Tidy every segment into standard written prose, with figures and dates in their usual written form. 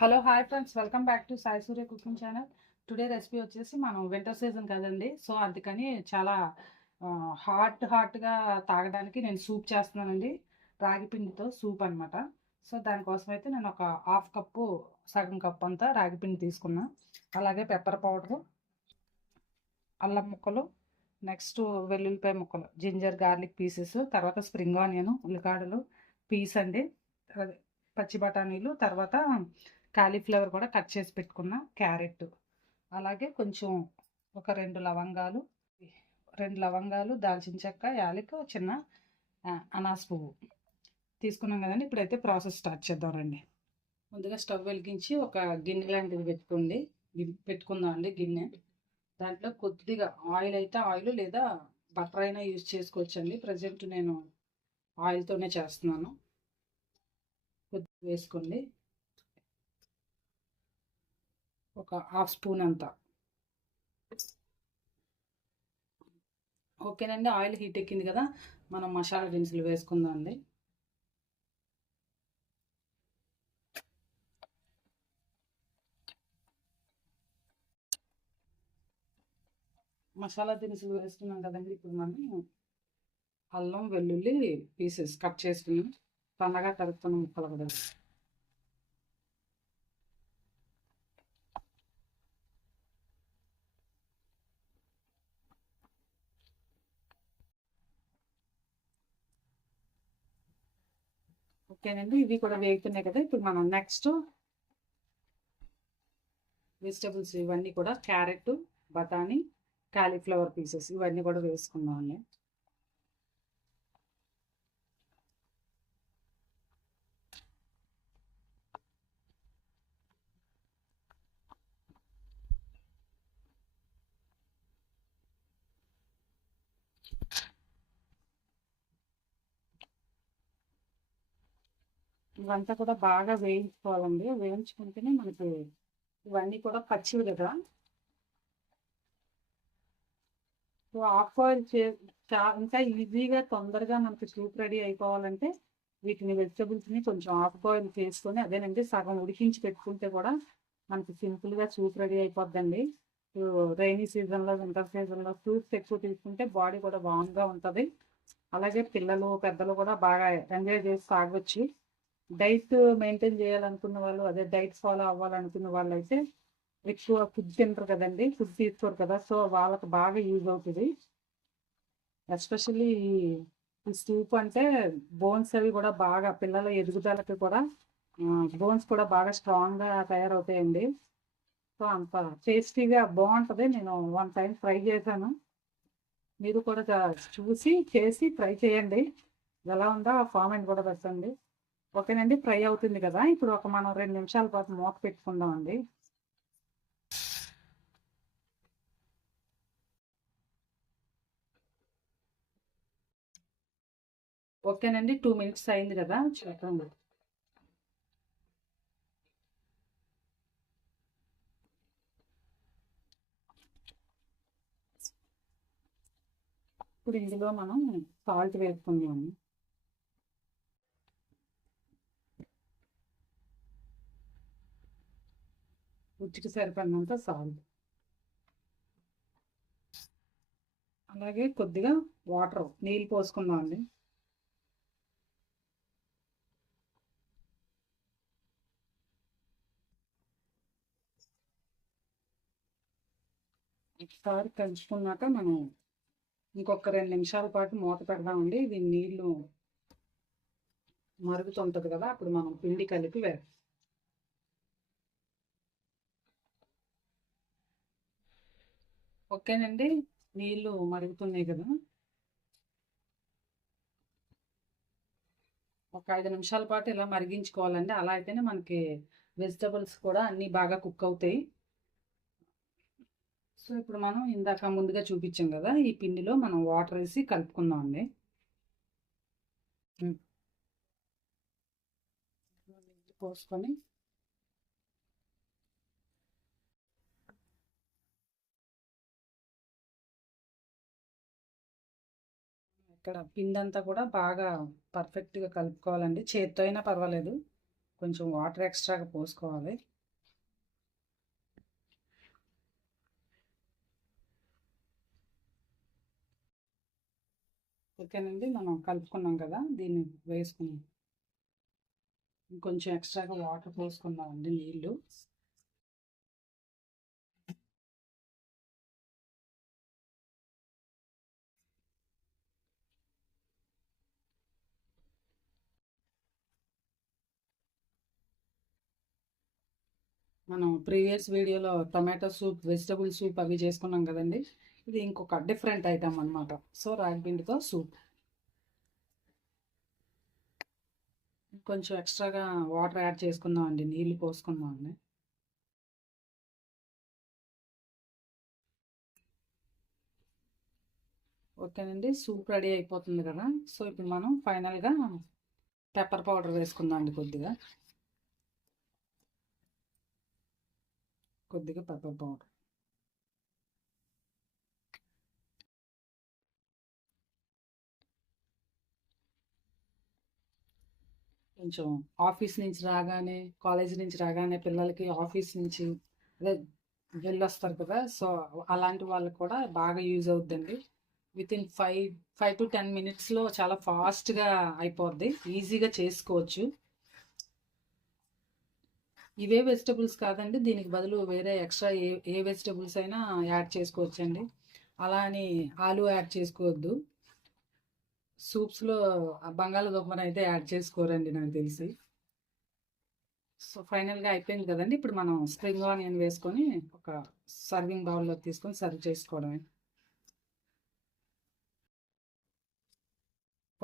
Hello hi friends, welcome back to Sai Surya cooking channel. Today recipe వచ్చేసి మనం winter season కదండి, so అందుకని చాలా హాట్గా తాగడానికి నేను సూప్ చేస్తున్నానండి. రాగి పిండితో సూప్ అనమాట. సో దానికోసం అయితే నేను ఒక హాఫ్ కప్పు, సగం కప్పు అంతా రాగి పిండి తీసుకున్నా. అలాగే పెప్పర్ పౌడరు, అల్లం ముక్కలు, నెక్స్ట్ వెల్లుల్లిపాయ ముక్కలు, జింజర్ గార్లిక్ పీసెస్, తర్వాత స్ప్రింగ్ ఆనియన్, ఉల్లికాడలు పీస్ అండి, అదే పచ్చి బఠానీలు, తర్వాత కాలీఫ్లవర్ కూడా కట్ చేసి పెట్టుకున్న, క్యారెట్, అలాగే కొంచెం ఒక రెండు లవంగాలు, దాల్చిన చెక్క, యాలక, చిన్న అనాస్ పువ్వు తీసుకున్నాం కదండి. ఇప్పుడైతే ప్రాసెస్ స్టార్ట్ చేద్దాం రండి. ముందుగా స్టవ్ వెలిగించి ఒక గిన్నె లాంటిది పెట్టుకుందాం అండి. గిన్నె, దాంట్లో కొద్దిగా ఆయిల్ అయితే ఆయిల్, లేదా బటర్ అయినా యూజ్ చేసుకోవచ్చండి. ప్రజెంట్ నేను ఆయిల్తోనే చేస్తున్నాను. కొద్దిగా వేసుకోండి, ఒక హాఫ్ స్పూన్ అంతా. ఓకేనండి, ఆయిల్ హీట్ ఎక్కింది కదా, మనం మసాలా దినుసులు వేసుకుందాం అండి. మసాలా దినుసులు వేసుకున్నాం కదండి. ఇప్పుడు మనం అల్లం వెల్లుల్లి పీసెస్ కట్ చేసుకున్నాం, సన్నగా తరుగుతున్న ముక్కలు కూడా. ఓకేనండి, ఇవి కూడా వేగుతున్నాయి కదా. ఇప్పుడు మనం నెక్స్ట్ వెజిటబుల్స్ ఇవన్నీ కూడా, క్యారెట్, బఠానీ, కాలీఫ్లవర్ పీసెస్ ఇవన్నీ కూడా వేసుకుందామండి. ఇవంతా కూడా బాగా వేయించుకోవాలండి. వేయించుకుంటేనే మనకి ఇవన్నీ కూడా పచ్చివి కదా. సో హాఫ్ బాయిల్ ఇంకా ఈజీగా తొందరగా మనకి సూప్ రెడీ అయిపోవాలంటే వీటిని వెజిటబుల్స్ని కొంచెం హాఫ్ బాయిల్ చేసుకొని, అదేనండి సగం ఉడికించి పెట్టుకుంటే కూడా మనకి సింపుల్గా సూప్ రెడీ అయిపోద్దండి. రైనీ సీజన్లో, వింటర్ సీజన్లో సూప్స్ ఎక్కువ తీసుకుంటే బాడీ కూడా వామ్గా ఉంటుంది. అలాగే పిల్లలు పెద్దలు కూడా బాగా ఎంజాయ్ చేసి తాగొచ్చు. డైట్ మెయింటైన్ చేయాలనుకున్న వాళ్ళు, అదే డైట్ ఫాలో అవ్వాలనుకున్న వాళ్ళు అయితే ఎక్కువ ఫుడ్ తింటారు కదండి, ఫుడ్ తీసుకోరు కదా, సో వాళ్ళకి బాగా యూజ్ అవుతుంది. ఎస్పెషల్లీ ఈ సూప్ అంటే బోన్స్ అవి కూడా బాగా, పిల్లల ఎదుగుదలకి కూడా బోన్స్ కూడా బాగా స్ట్రాంగ్గా తయారవుతాయండి. సో అంత టేస్టీగా బాగుంటుంది. నేను వన్ టైం ట్రై చేశాను. మీరు కూడా చూసి చేసి ట్రై చేయండి. ఎలా ఉందో ఆ కామెంట్ కూడా పెట్టండి. ఓకేనండి, ఫ్రై అవుతుంది కదా. ఇప్పుడు మనం 2 నిమిషాల పాటు మూత పెట్టుకుందామండి. ఓకేనండి, 2 మినిట్స్ అయింది కదా, చూడండి. ఇప్పుడు ఇందులో మనం సాల్ట్ వేసుకుందాము. రుచికి సరిపడినంత సాల్ట్, అలాగే కొద్దిగా నీళ్ళు పోసుకుందామండి. ఒకసారి కలుసుకున్నాక మనం ఇంకొక 2 నిమిషాల పాటు మూత పెడదామండి. ఇది నీళ్ళు మరుగుతుంటుంది కదా, అప్పుడు మనం పిండి కలిపి ఓకేనండి, నీళ్ళు మరుగుతున్నాయి కదా. ఒక 5 నిమిషాల పాటు ఇలా మరిగించుకోవాలండి. అలా అయితేనే మనకి వెజిటబుల్స్ కూడా అన్నీ బాగా కుక్ అవుతాయి. సో ఇప్పుడు మనం ఇందాక ముందుగా చూపించాం కదా, ఈ పిండిలో మనం వాటర్ వేసి కలుపుకుందాం అండి. పోసుకొని ఇక్కడ పిండి అంతా కూడా బాగా పర్ఫెక్ట్గా కలుపుకోవాలండి. చేత్తో అయినా పర్వాలేదు. కొంచెం వాటర్ ఎక్స్ట్రాగా పోసుకోవాలి. ఓకేనండి, మనం కలుపుకున్నాం కదా, దీన్ని వేసుకున్నాం. ఇంకొంచెం ఎక్స్ట్రాగా వాటర్ పోసుకుందామండి, నీళ్ళు. మనం ప్రీవియస్ వీడియోలో టొమాటో సూప్, వెజిటబుల్ సూప్ అవి చేసుకున్నాం కదండి. ఇది ఇంకొక డిఫరెంట్ ఐటమ్ అనమాట. సో రాగి పిండితో సూప్. కొంచెం ఎక్స్ట్రాగా వాటర్ యాడ్ చేసుకుందాం అండి, నీళ్ళు పోసుకుందాం అండి. ఓకేనండి, సూప్ రెడీ అయిపోతుంది కదా. సో ఇప్పుడు మనం ఫైనల్గా పెప్పర్ పౌడర్ వేసుకుందాం అండి, కొద్దిగా పెప్పర్ పౌడర్. కొంచెం ఆఫీస్ నుంచి రాగానే, కాలేజ్ నుంచి రాగానే పిల్లలకి ఆఫీస్ నుంచి అదే వెళ్ళొస్తారు కదా, సో అలాంటి వాళ్ళకి కూడా బాగా యూజ్ అవుతుందండి. వితిన్ 5 to 10 మినిట్స్లో చాలా ఫాస్ట్గా అయిపోద్ది, ఈజీగా చేసుకోవచ్చు. ఇవే వెజిటబుల్స్ కాదండి, దీనికి బదులు వేరే ఎక్స్ట్రా ఏ వెజిటబుల్స్ అయినా యాడ్ చేసుకోవచ్చండి. అలా అని ఆలు యాడ్ చేసుకోవద్దు. సూప్స్లో బంగాళదుంపను అయితే యాడ్ చేసుకోరండి నాకు తెలిసి. సో ఫైనల్గా అయిపోయింది కదండి. ఇప్పుడు మనం స్ప్రింగ్ ఆనియన్ వేసుకొని ఒక సర్వింగ్ బౌల్లో తీసుకొని సర్వ్ చేసుకోవడమే.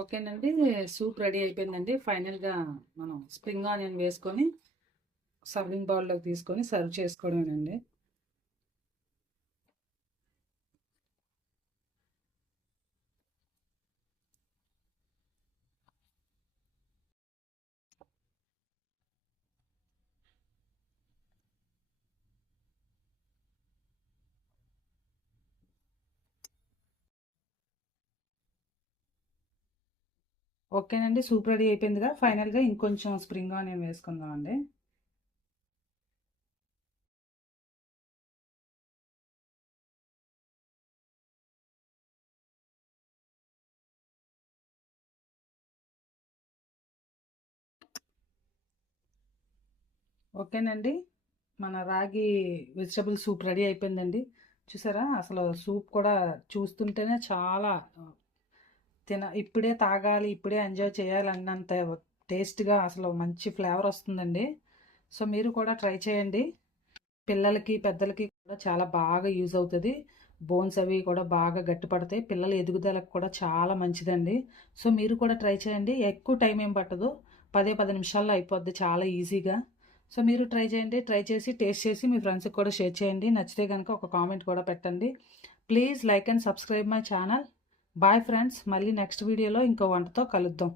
ఓకేనండి, సూప్ రెడీ అయిపోయిందండి. ఫైనల్గా మనం స్ప్రింగ్ ఆనియన్ వేసుకొని సర్వింగ్ బౌల్లోకి తీసుకొని సర్వ్ చేసుకోవడమేనండి. ఓకేనండి, సూప్ రెడీ అయిపోయిందిగా. ఫైనల్గా ఇంకొంచెం స్ప్రింగ్ ఆనియన్ వేసుకుందాం అండి. ఓకేనండి, మన రాగి వెజిటబుల్ సూప్ రెడీ అయిపోయిందండి. చూసారా, అసలు సూప్ కూడా చూస్తుంటేనే చాలా ఇప్పుడే తాగాలి, ఇప్పుడే ఎంజాయ్ చేయాలి అన్నంత టేస్ట్గా, అసలు మంచి ఫ్లేవర్ వస్తుందండి. సో మీరు కూడా ట్రై చేయండి. పిల్లలకి పెద్దలకి కూడా చాలా బాగా యూజ్ అవుతుంది. బోన్స్ అవి కూడా బాగా గట్టిపడతాయి, పిల్లల ఎదుగుదలకు కూడా చాలా మంచిదండి. సో మీరు కూడా ట్రై చేయండి, ఎక్కువ టైం ఏం పట్టదు, 10 నిమిషాల్లో అయిపోద్ది చాలా ఈజీగా. సో మీరు ట్రై చేయండి, ట్రై చేసి టేస్ట్ చేసి మీ ఫ్రెండ్స్కి కూడా షేర్ చేయండి. నచ్చితే కనుక ఒక కామెంట్ కూడా పెట్టండి. Please like and subscribe my channel. Bye friends, మళ్ళీ నెక్స్ట్ వీడియోలో ఇంకో వంటతో కలుద్దాం.